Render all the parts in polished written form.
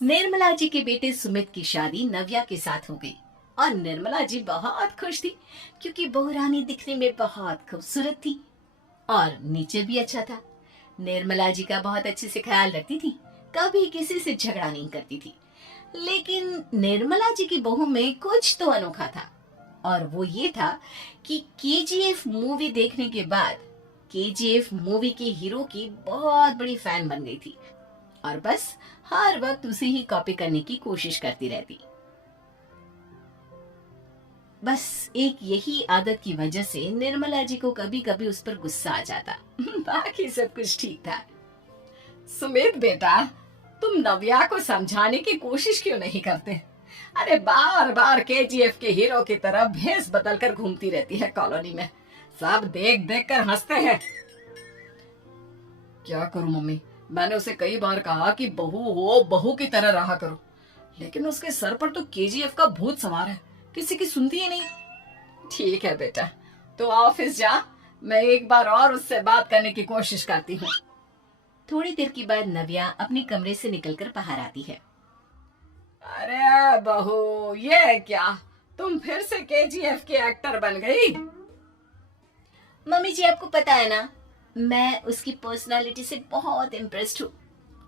निर्मला जी के बेटे सुमित की शादी नव्या के साथ हो गई और निर्मला जी बहुत खुश थी क्योंकि बहू रानी दिखने में बहुत खूबसूरत थी और नीचे भी अच्छा था। निर्मला जी का बहुत अच्छे से ख्याल रखती थी, कभी किसी से झगड़ा नहीं करती थी। लेकिन निर्मला जी की बहू में कुछ तो अनोखा था और वो ये था कि केजीएफ मूवी देखने के बाद केजीएफ मूवी के हीरो की बहुत बड़ी फैन बन गई थी और बस हर वक्त उसे ही कॉपी करने की कोशिश करती रहती। बस एक यही आदत की वजह से निर्मला जी को कभी कभी उस पर गुस्सा आ जाता। बाकी सब कुछ ठीक था। सुमित बेटा, तुम नव्या को समझाने की कोशिश क्यों नहीं करते? अरे बार बार केजीएफ के हीरो की तरह भेस बदलकर घूमती रहती है कॉलोनी में, सब देख देख कर हंसते हैं। क्या करूं मम्मी, मैंने उसे कई बार कहा कि बहू हो, बहू की तरह रहा करो, लेकिन उसके सर पर तो केजीएफ का भूत सवार है, किसी की सुनती ही नहीं। ठीक है बेटा, तो ऑफिस जा, मैं एक बार और उससे बात करने की कोशिश करती हूँ। थोड़ी देर के बाद नव्या अपने कमरे से निकलकर बाहर आती है। अरे बहू, ये क्या, तुम फिर से केजीएफ के एक्टर बन गई? मम्मी जी, आपको पता है ना, मैं उसकी पर्सनालिटी से बहुत इम्प्रेस्ड हूँ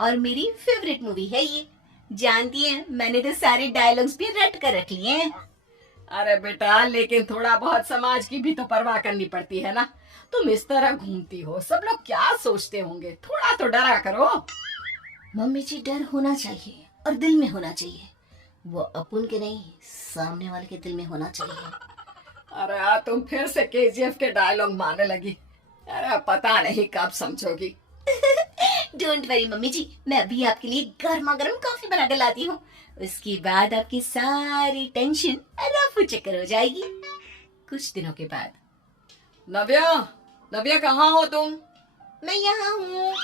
और मेरी फेवरेट मूवी है ये। जानती हैं, मैंने तो सारे डायलॉग्स भी रट कर रख लिए हैं। अरे बेटा, लेकिन थोड़ा बहुत समाज की भी तो परवाह करनी पड़ती है ना। तुम इस तरह घूमती हो, सब लोग क्या सोचते होंगे, थोड़ा तो डरा करो। मम्मी जी, डर होना चाहिए और दिल में होना चाहिए, वो अपन के नहीं, सामने वाले के दिल में होना चाहिए। अरे तुम फिर से केजीएफ के डायलॉग मारने लगी। अरे पता नहीं कब समझोगी। डोंट वरी मम्मी जी, मैं अभी आपके लिए गर्मा गर्म कॉफी बना कर लाती हूँ, उसके बाद आपकी सारी टेंशन रफू चक्कर हो जाएगी। कुछ दिनों के बाद। नव्या, नव्या कहाँ हो तुम? मैं यहाँ हूँ।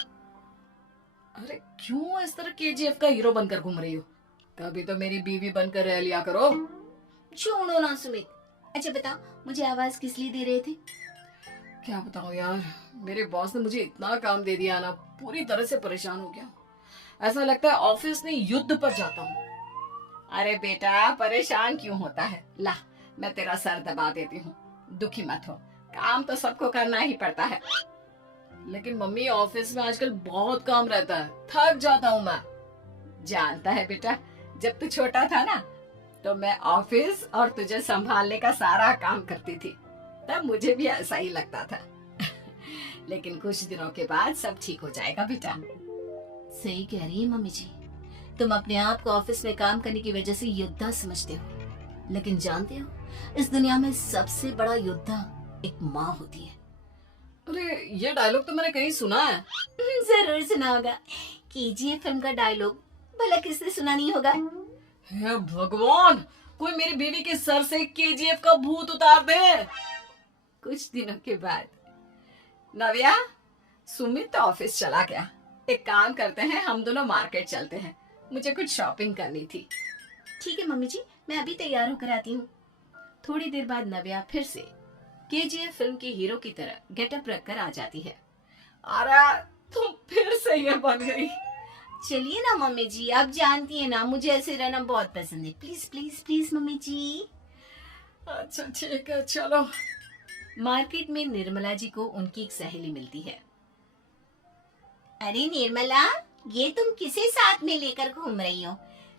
अरे क्यों इस तरह केजीएफ का हीरो बनकर घूम रही हो? कभी तो मेरी बीवी बनकर रह लिया करो। छोड़ो ना सुमित। अच्छा बताओ, मुझे आवाज किस लिए दे रहे थे? क्या बताऊं यार, मेरे बॉस ने मुझे इतना काम दे दिया ना, पूरी तरह से परेशान हो गया। ऐसा लगता है ऑफिस में युद्ध पर जाता हूँ। अरे बेटा, परेशान क्यों होता है? ला, मैं तेरा सर दबा देती हूँ, दुखी मत हो, काम तो सबको करना ही पड़ता है। लेकिन मम्मी, ऑफिस में आजकल बहुत काम रहता है, थक जाता हूँ मैं। जानता है बेटा, जब तू छोटा था ना, तो मैं ऑफिस और तुझे संभालने का सारा काम करती थी, तब मुझे भी ऐसा ही लगता था। लेकिन कुछ दिनों के बाद सब ठीक हो जाएगा बेटा। सही कह रही है मम्मी जी, तुम अपने आप को ऑफिस में काम करने की वजह से योद्धा समझते हो, लेकिन जानते हो, इस दुनिया में सबसे बड़ा योद्धा एक माँ होती है। अरे ये डायलॉग तो मैंने कहीं सुना है। जरूर सुना होगा, केजीएफ फिल्म का डायलॉग, भला किसने सुना नहीं होगा? हे भगवान, कोई मेरी बीवी के सर से केजीएफ का भूत उतार दे। कुछ दिनों के बाद। नव्या, सुमित तो ऑफिस चला गया, एक काम करते हैं, हम दोनों मार्केट चलते हैं, मुझे कुछ शॉपिंग करनी थी। ठीक है मम्मी जी, मैं अभी तैयार होकर आती हूँ। थोड़ी देर बाद नव्या फिर से केजीएफ फिल्म के हीरो की तरह गेटअप रखकर आ जाती है। अरे तुम फिर से ये बन गई। चलिए ना मम्मी जी, आप जानती है ना, मुझे ऐसे रहना बहुत पसंद है, प्लीज प्लीज प्लीज मम्मी जी। अच्छा ठीक है, चलो। मार्केट में निर्मला जी को उनकी एक सहेली मिलती है। अरे निर्मला, ये तुम किसे साथ में लेकर घूम रही हो?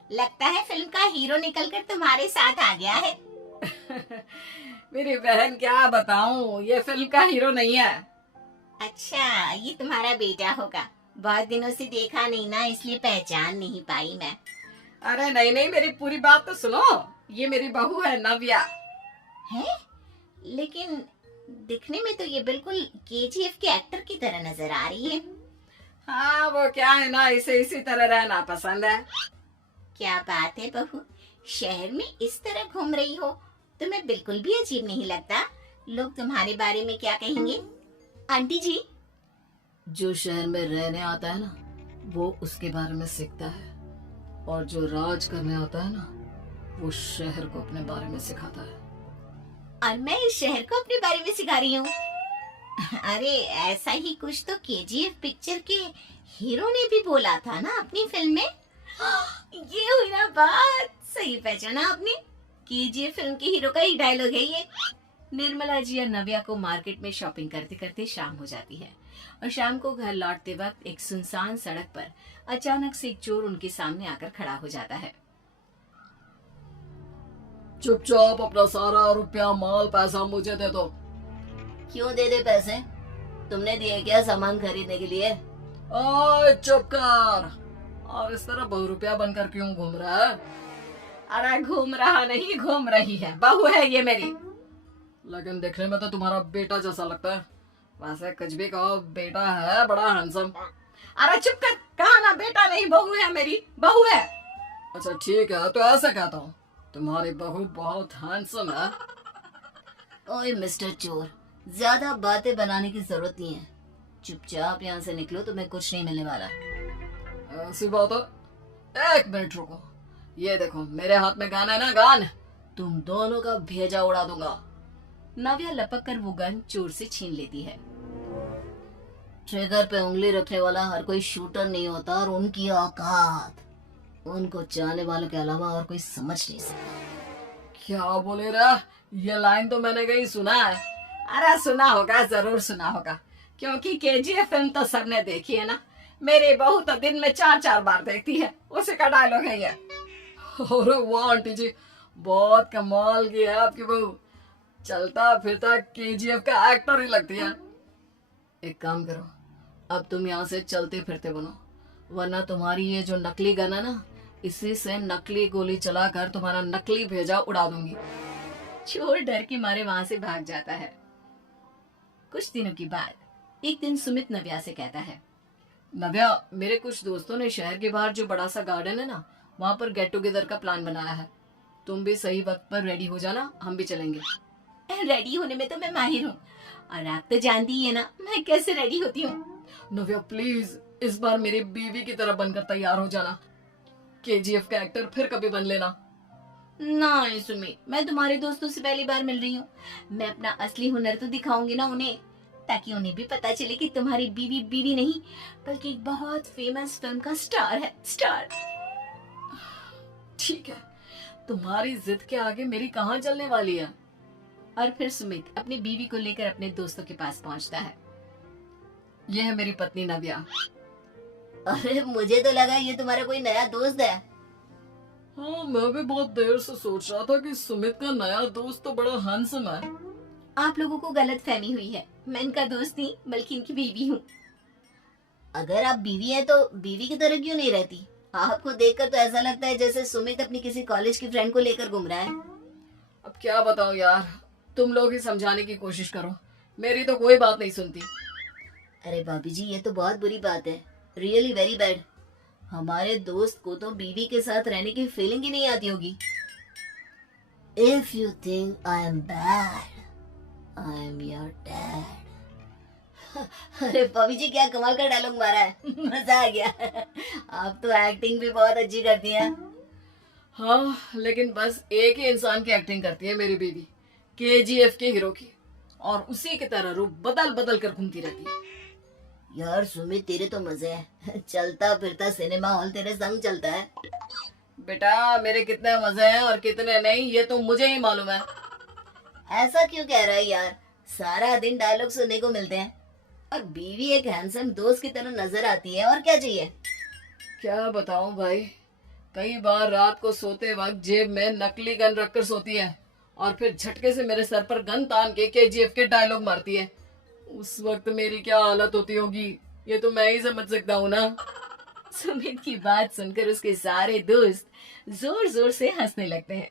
लगता है फिल्म का हीरो निकलकर तुम्हारे साथ आ गया है। मेरी बहन, क्या बताऊं, ये फिल्म का हीरो नहीं है। अच्छा, ये तुम्हारा बेटा होगा, बहुत दिनों से देखा नहीं ना, इसलिए पहचान नहीं पाई मैं। अरे नहीं नहीं, मेरी पूरी बात तो सुनो, ये मेरी बहू है नव्या। है? लेकिन दिखने में तो ये बिल्कुल केजीएफ के एक्टर की तरह नजर आ रही है। हाँ, वो क्या है ना, इसे इसी तरह रहना पसंद है। क्या बात है बहू, शहर में इस तरह घूम रही हो, तुम्हें बिल्कुल भी अजीब नहीं लगता? लोग तुम्हारे बारे में क्या कहेंगे? आंटी जी, जो शहर में रहने आता है ना, वो उसके बारे में सीखता है, और जो राज करने आता है ना, वो शहर को अपने बारे में सिखाता है। और मैं इस शहर को अपने बारे में सिखा रही हूँ। अरे ऐसा ही कुछ तो केजीएफ पिक्चर के हीरो ने भी बोला था ना अपनी फिल्म में। बात, सही पहचाना आपने। केजीएफ फिल्म के हीरो का ही डायलॉग है ये। निर्मला जी और नव्या को मार्केट में शॉपिंग करते करते शाम हो जाती है और शाम को घर लौटते वक्त एक सुनसान सड़क पर अचानक से एक चोर उनके सामने आकर खड़ा हो जाता है। चुपचाप अपना सारा रुपया माल पैसा मुझे दे दो। क्यों दे दे पैसे? तुमने दिए क्या सामान खरीदने के लिए? ओए चुप कर। और इस तरह बहुरुपया बनकर क्यों घूम रहा है? अरे घूम रहा नहीं, घूम रही है, बहू है ये मेरी। लेकिन देखने में तो तुम्हारा बेटा जैसा लगता है। वैसे कुछ भी कहो, बेटा है बड़ा हैंडसम। अरे चुप कर, कहा ना बेटा नहीं, बहू है मेरी, बहू है। अच्छा ठीक है, तो ऐसा कहता हूँ, तुम्हारी बहू बहुत हैंडसम है। ओए मिस्टर चोर, ज्यादा बातें बनाने की जरूरत नहीं है। चुपचाप यहाँ से निकलो, तुम्हें कुछ नहीं मिलने वाला। ऐसी बात है? एक मिनट रुको, ये देखो मेरे हाथ में गन है ना, गन। तुम दोनों का भेजा उड़ा दूंगा। नव्या लपक कर वो गन चोर से छीन लेती है। ट्रिगर पे उंगली रखने वाला हर कोई शूटर नहीं होता, और उनकी औकात उनको चाहने वालों के अलावा और कोई समझ नहीं सकता। क्या बोले रहा? ये लाइन तो मैंने कहीं सुना है। अरे सुना होगा, जरूर सुना होगा, क्योंकि केजीएफ फिल्म तो सबने देखी है ना। मेरी बहू तो दिन में 4-4 बार देखती है, उसी का डायलॉग है ये। अरे वाह आंटी जी, बहुत कमाल की है आपकी बहू। चलता फिरता केजीएफ का एक्टर ही लगती है। एक काम करो, अब तुम यहाँ से चलते फिरते बनो, वरना तुम्हारी ये जो नकली गन है ना, इसी से नकली गोली चलाकर तुम्हारा नकली भेजा उड़ा दूंगी। चोर डर के मारे वहां से भाग जाता है। कुछ दिनों के बाद एक दिन सुमित नव्या से कहता है, नव्या, मेरे कुछ दोस्तों ने शहर के बाहर जो बड़ा सा गार्डन है ना, वहाँ पर गेट टुगेदर का प्लान बनाया है। तुम भी सही वक्त पर रेडी हो जाना, हम भी चलेंगे। रेडी होने में तो मैं माहिर हूँ, और आप तो जानती ही है ना मैं कैसे रेडी होती हूँ। नव्या प्लीज, इस बार मेरी बीवी की तरह बनकर तैयार हो जाना। केजीएफ का एक्टर फिर कभी बन लेना। नहीं सुमित, मैं तुम्हारे दोस्तों से पहली बार मिल रही हूँ। मैं अपना असली हुनर तो दिखाऊंगी ना उन्हें, ताकि उन्हें भी पता चले कि तुम्हारी बीवी बीवी नहीं, बल्कि एक बहुत फेमस फिल्म का स्टार है, स्टार। ठीक है, तुम्हारी जिद के आगे मेरी कहाँ चलने वाली है। और फिर सुमित अपनी बीवी को लेकर अपने दोस्तों के पास पहुंचता है। यह है मेरी पत्नी नव्या। अरे मुझे तो लगा ये तुम्हारा कोई नया दोस्त है। हाँ, मैं भी बहुत देर से सोच रहा था कि सुमित का नया दोस्त तो बड़ा हैंडसम है। आप लोगों को गलत फहमी हुई है, मैं इनका दोस्त नहीं बल्कि इनकी बीवी हूँ। अगर आप बीवी हैं तो बीवी की तरह क्यों नहीं रहती? आपको देखकर तो ऐसा लगता है जैसे सुमित अपनी किसी कॉलेज की फ्रेंड को लेकर घूम रहा है। अब क्या बताऊं यार, तुम लोग ही समझाने की कोशिश करो, मेरी तो कोई बात नहीं सुनती। अरे भाभी जी, ये तो बहुत बुरी बात है, रियली वेरी बैड। हमारे दोस्त को तो बीवी के साथ रहने की फीलिंग ही नहीं आती होगी। If you think I am bad, I am your dad. अरे भाभी जी, क्या कमाल का डायलॉग मारा है, मजा आ गया। आप तो एक्टिंग भी बहुत अच्छी करती हैं। हाँ, लेकिन बस एक ही इंसान की एक्टिंग करती है मेरी बीवी, केजीएफ के हीरो की, और उसी की तरह रूप बदल बदल कर घूमती रहती है। यार सुमित, तेरे तो मजे हैं, चलता फिरता सिनेमा हॉल तेरे संग चलता है। बेटा, मेरे कितने मजे हैं और कितने नहीं, ये तो मुझे ही मालूम है। ऐसा क्यों कह रहा है यार, सारा दिन डायलॉग सुनने को मिलते हैं, और बीवी एक हैंडसम दोस्त की तरह नजर आती है, और क्या चाहिए। क्या बताऊं भाई, कई बार रात को सोते वक्त जेब में नकली गन रखकर सोती है, और फिर झटके से मेरे सर पर गन तान के केजीएफ के डायलॉग मारती है। उस वक्त मेरी क्या हालत होती होगी, ये तो मैं ही समझ सकता हूँ ना। सुमित की बात सुनकर उसके सारे दोस्त जोर जोर से हंसने लगते हैं।